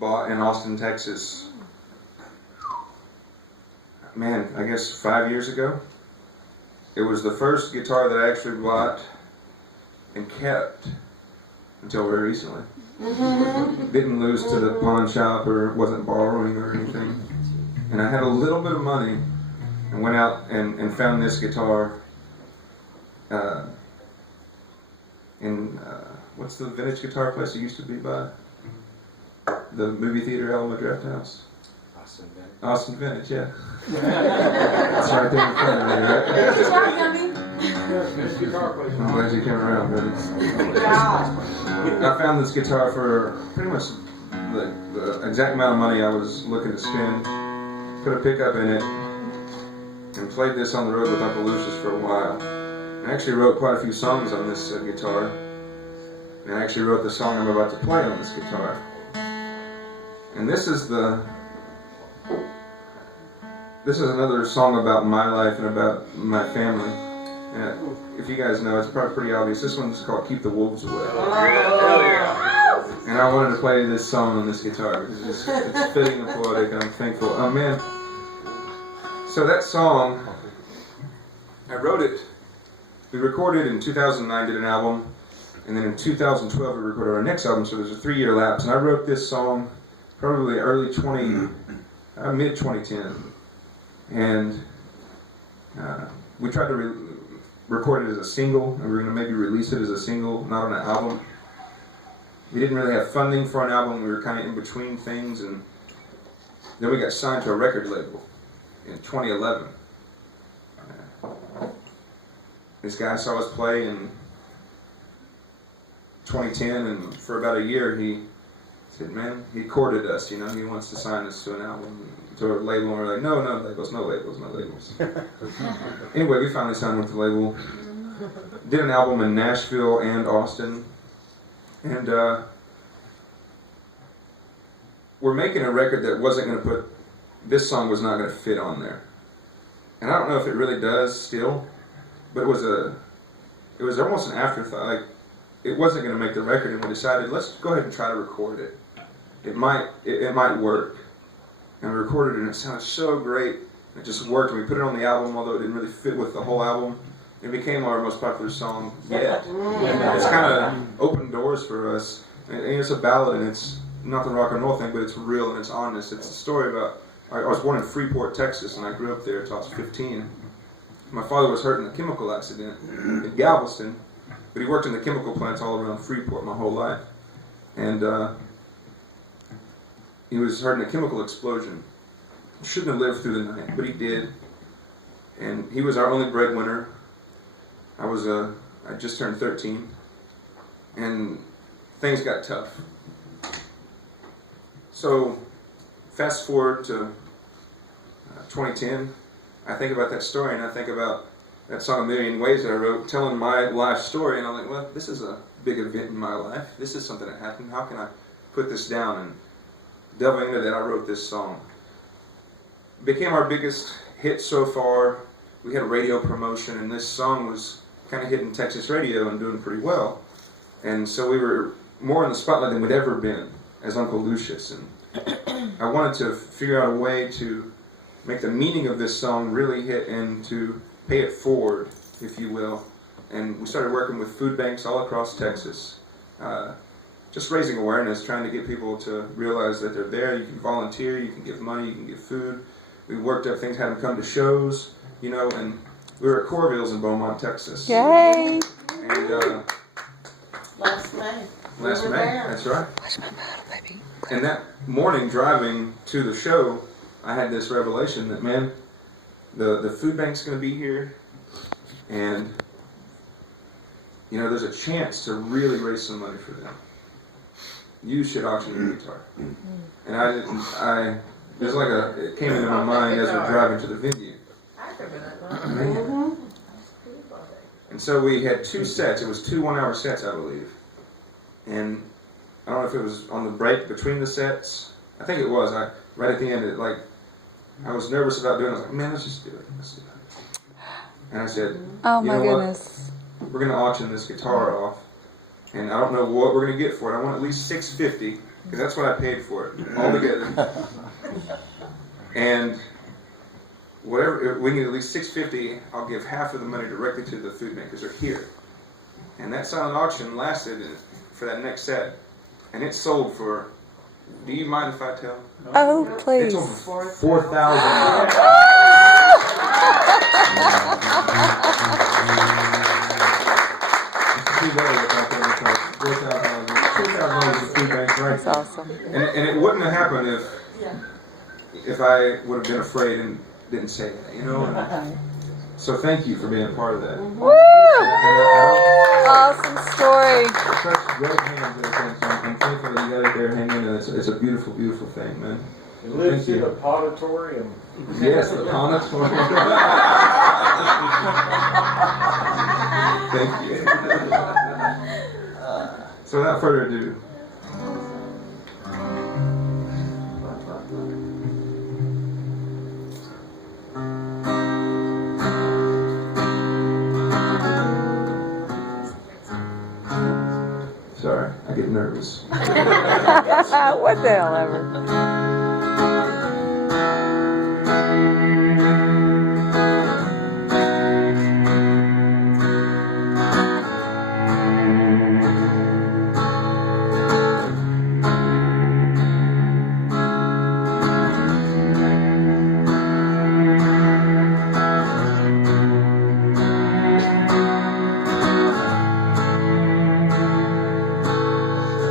bought in Austin, Texas. Man, I guess 5 years ago. It was the first guitar that I actually bought and kept until very recently. Didn't lose to the pawn shop or wasn't borrowing or anything. And I had a little bit of money and went out and found this guitar in, what's the vintage guitar place it used to be by? The movie theater, Alamo Draft House. Austin Vintage, yeah. That's right there in front of me, right? Good job, Gummy. I'm glad you came around, buddy. I found this guitar for pretty much the exact amount of money I was looking to spend. Put a pickup in it and played this on the road with Uncle Lucius for a while. I actually wrote quite a few songs on this guitar. And I actually wrote the song I'm about to play on this guitar. And this is another song about my life and about my family. And if you guys know, it's probably pretty obvious. This one's called Keep the Wolves Away. And I wanted to play this song on this guitar because it's fitting and poetic, and I'm thankful. Oh man. So that song, I wrote it. We recorded in 2009, did an album. And then in 2012, we recorded our next album, so there's a 3-year lapse. And I wrote this song probably mid-2010. And we tried to record it as a single, and we were going to maybe release it as a single, not on an album. We didn't really have funding for an album. We were kind of in between things, and then we got signed to a record label in 2011. This guy saw us play in 2010, and for about a year he said, man, he courted us, he wants to sign us to an album, to a label, and we're like, no labels. Anyway, we finally signed with the label, did an album in Nashville and Austin, and we're making a record that wasn't going to put, this song was not going to fit on there. And I don't know if it really does still, but it was almost an afterthought. Like, it wasn't going to make the record, and we decided, let's go ahead and try to record it. It might work. And we recorded it, and it sounded so great. It just worked. We put it on the album, although it didn't really fit with the whole album. It became our most popular song yet. It's kind of opened doors for us. And it's a ballad, and it's not the rock and roll thing, but it's real and it's honest. It's a story about, I was born in Freeport, Texas, and I grew up there until I was 15. My father was hurt in a chemical accident in Galveston, but he worked in the chemical plants all around Freeport my whole life. And he was hurt in a chemical explosion. He shouldn't have lived through the night, but he did. And he was our only breadwinner. I just turned 13, and things got tough. So, fast forward to 2010, I think about that story, and I think about that song A Million Ways that I wrote, telling my life story, and I'm like, well, this is a big event in my life. This is something that happened. How can I put this down? And delving into that, I wrote this song. It became our biggest hit so far. We had a radio promotion, and this song was kind of hitting Texas radio and doing pretty well. And so we were more in the spotlight than we'd ever been as Uncle Lucius. And I wanted to figure out a way to make the meaning of this song really hit and to pay it forward, if you will. And we started working with food banks all across Texas. Just raising awareness, trying to get people to realize that they're there. You can volunteer, you can give money, you can give food. We worked up things, had them come to shows, and we were at Corville's in Beaumont, Texas. Yay! And Last May. Last May, that's right. Where's my bottle, baby? And that morning, driving to the show, I had this revelation that, man, the food bank's going to be here, and there's a chance to really raise some money for them. You should auction your guitar. And it came into my mind as we're driving to the venue. And so we had 2 sets. It was 2 one-hour sets, I believe. And I don't know if it was on the break between the sets. I think it was. Right at the end, I was nervous about doing it. I was like, man, let's just do it. And I said, oh my What? goodness. We're going to auction this guitar off. And I don't know what we're going to get for it. I want at least $650. because that's what I paid for it all together. And whatever, if we can get at least $650, I'll give half of the money directly to the food makers. They're here. And that silent auction lasted for that next set, and it sold for. Do you mind if I tell? Oh, It please. sold for $4,000. That's awesome. And it wouldn't have happened if I would have been afraid and didn't say that, you know. And so thank you for being a part of that. Woo! Awesome story. Such great hands there, so I'm thankful that you got it there hanging, and it's a beautiful, beautiful thing, man. It lives in a podatorium. Yes, the auditorium. Thank you. So without further ado. Sorry, I get nervous. What the hell ever.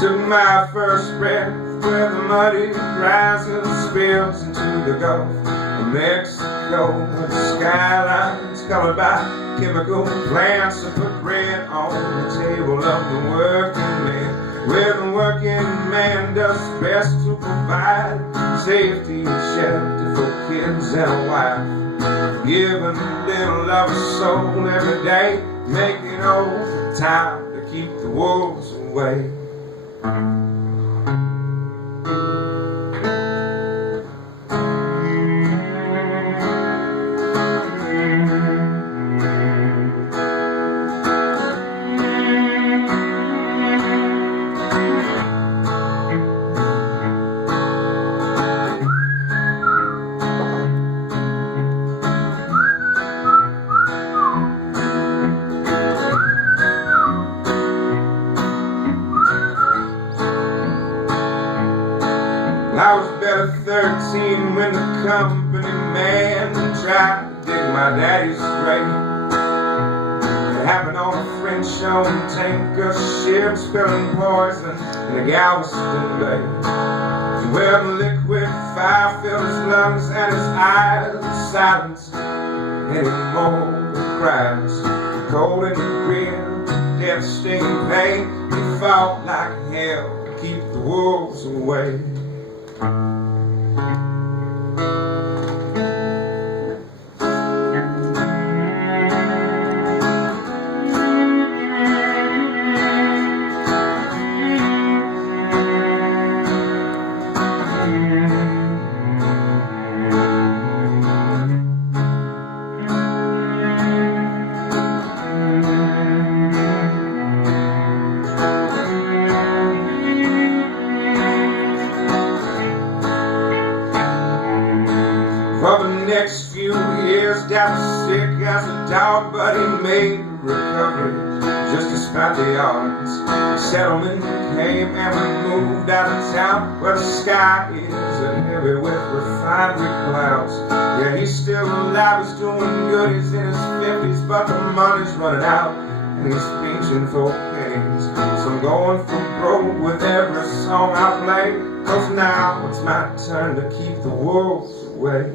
Took my first breath where the muddy rising spills into the Gulf of Mexico, with the skylines colored by chemical plants that put bread on the table of the working man, where the working man does best to provide safety and shelter for kids and a wife, giving a little of his soul every day, making overtime to keep the wolves away. I was better 13 when the company man tried to dig my daddy's grave. It happened on a French-owned tanker ship, spilling poison in the Galveston Bay, where the liquid fire filled his lungs and his eyes silenced any more cries. Cold in the grin, death-stinging pain, he fought like hell to keep the wolves away. For the next few years, Dad was sick as a dog, but he made the recovery just despite the odds. The settlement came and we moved out of town, where the sky is heavy with refinery clouds. Yeah, he's still alive, he's doing good, he's in his 50s, but the money's running out and he's pinching for pennies. So I'm going for broke with every song I play, 'cause now it's my turn to keep the wolves away.